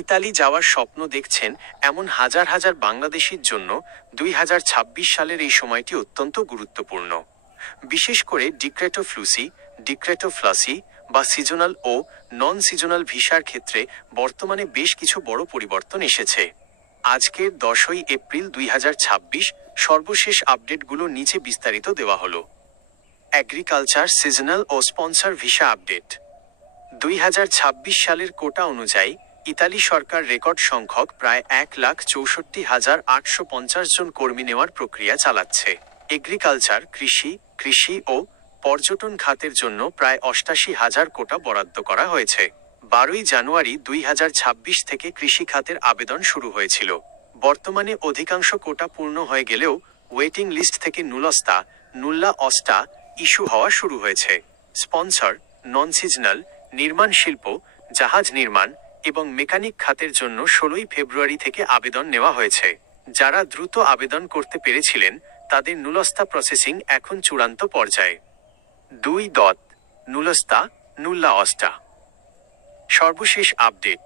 Italy যাওয়ার স্বপ্ন দেখছেন এমন হাজার হাজার বাংলাদেশির জন্য 2026 সালের এই সময়টি অত্যন্ত গুরুত্বপূর্ণ। বিশেষ করে ডিক্রেটো ফ্লুসি, ডিক্রেটো ফ্লাসি বা সিজনাল ও নন সিজনাল ভিসার ক্ষেত্রে বর্তমানে বেশ কিছু বড় পরিবর্তন এসেছে। আজকের 10ই এপ্রিল 2026 সর্বশেষ আপডেটগুলো নিচে বিস্তারিত দেওয়া হলো। এগ্রিকালচার সিজনাল ও স্পন্সর ভিসা আপডেট। 2026 সালের কোটা অনুযায়ী ইতালি সরকার রেকর্ড সংখ্যক প্রায় 1,64,850 জন কর্মী নেওয়ার প্রক্রিয়া চালাচ্ছে। এগ্রিকালচার কৃষি ও পর্যটন খাতের জন্য প্রায় 88,000 কোটা বরাদ্দ করা হয়েছে। 12ই জানুয়ারি 2026 থেকে কৃষি খাতের আবেদন শুরু হয়েছিল। বর্তমানে অধিকাংশ কোটা পূর্ণ হয়ে গেলেও ওয়েটিং লিস্ট থেকে নুল্লা অস্টা ইস্যু হওয়া শুরু হয়েছে। স্পন্সর নন সিজনাল নির্মাণ শিল্প, জাহাজ নির্মাণ এবং মেকানিক খাতের জন্য 16ই ফেব্রুয়ারি থেকে আবেদন নেওয়া হয়েছে। যারা দ্রুত আবেদন করতে পেরেছিলেন তাদের নুলস্তা প্রসেসিং এখন চূড়ান্ত পর্যায়ে। নুল্লা অস্টা সর্বশেষ আপডেট।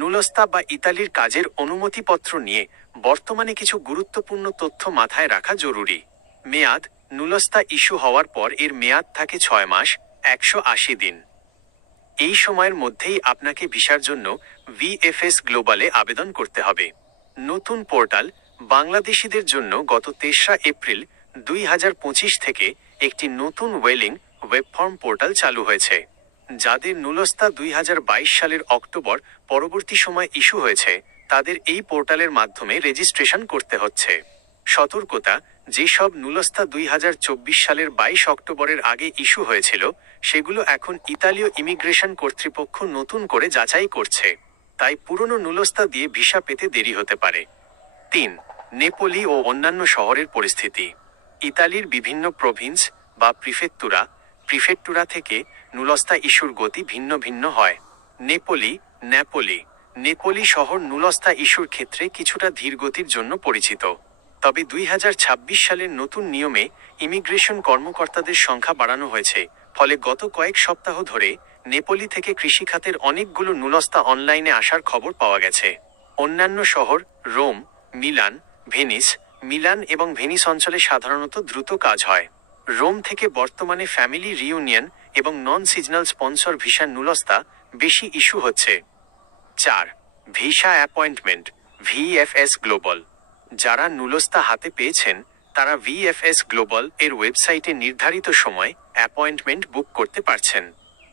নুলস্তা বা ইতালির কাজের অনুমতিপত্র নিয়ে বর্তমানে কিছু গুরুত্বপূর্ণ তথ্য মাথায় রাখা জরুরি। মেয়াদ: নুলস্তা ইস্যু হওয়ার পর এর মেয়াদ থাকে 6 মাস 180 দিন। এই সময়ের মধ্যেই আপনাকে ভিসার জন্য ভিএফএস গ্লোবালে আবেদন করতে হবে। নতুন পোর্টাল: বাংলাদেশিদের জন্য গত 3রা এপ্রিল 2025 থেকে একটি নতুন ওয়েলিং ওয়েবফর্ম পোর্টাল চালু হয়েছে। যাদের নুলস্তা 2022 সালের অক্টোবর পরবর্তী সময় ইস্যু হয়েছে তাদের এই পোর্টালের মাধ্যমে রেজিস্ট্রেশন করতে হচ্ছে। সতর্কতা: যেসব নুলস্তা 2024 সালের 22 অক্টোবরের আগে ইস্যু হয়েছিল সেগুলো এখন ইতালীয় ইমিগ্রেশন কর্তৃপক্ষ নতুন করে যাচাই করছে, তাই পুরনো নুলস্তা দিয়ে ভিসা পেতে দেরি হতে পারে। 3. নেপোলি ও অন্যান্য শহরের পরিস্থিতি। ইতালির বিভিন্ন প্রভিন্স বা প্রিফেক্টুরা থেকে নুলস্তা ইস্যুর গতি ভিন্ন ভিন্ন হয়। নেপোলি শহর নুলস্তা ইস্যুর ক্ষেত্রে কিছুটা ধীরগতির জন্য পরিচিত। তবে 2026 সালের নতুন নিয়মে ইমিগ্রেশন কর্মকর্তাদের সংখ্যা বাড়ানো হয়েছে, ফলে গত কয়েক সপ্তাহ ধরে নেপোলি থেকে কৃষিখাতের অনেকগুলো নুলস্তা অনলাইনে আসার খবর পাওয়া গেছে। অন্যান্য শহর রোম, মিলান এবং ভেনিস অঞ্চলে সাধারণত দ্রুত কাজ হয়। রোম থেকে বর্তমানে ফ্যামিলি রিউনিয়ন এবং নন সিজনাল স্পন্সর ভিসা নুলস্তা বেশি ইস্যু হচ্ছে। 4. Visa appointment VFS global. যারা নুলস্তা হাতে পেয়েছেন তারা ভিএফএস গ্লোবাল এর ওয়েবসাইটে নির্ধারিত সময় অ্যাপয়েন্টমেন্ট বুক করতে পারছেন।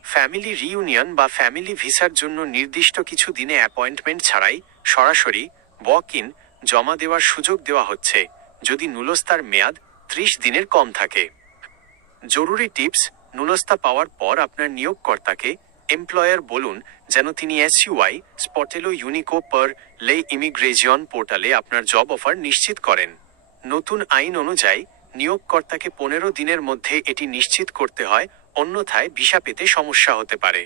ফ্যামিলি রিউনিয়ন বা ফ্যামিলি ভিসার জন্য নির্দিষ্ট কিছু দিনে অ্যাপয়েন্টমেন্ট ছাড়াই সরাসরি ওয়াক ইন জমা দেওয়ার সুযোগ দেওয়া হচ্ছে যদি নুলস্তার মেয়াদ 30 দিনের কম থাকে। জরুরি টিপস: নুলস্তা পাওয়ার পর আপনার নিয়োগকর্তাকে এমপ্লয়ার বলুন যেন তিনি স্পটেলো ইউনিকো পার লে ইমিগ্রেশন পোর্টালে আপনার জব অফার নিশ্চিত করেন। নতুন আইন অনুযায়ী নিয়োগকর্তাকে 15 দিনের মধ্যে এটি নিশ্চিত করতে হয়, অন্যথায় ভিসা পেতে সমস্যা হতে পারে।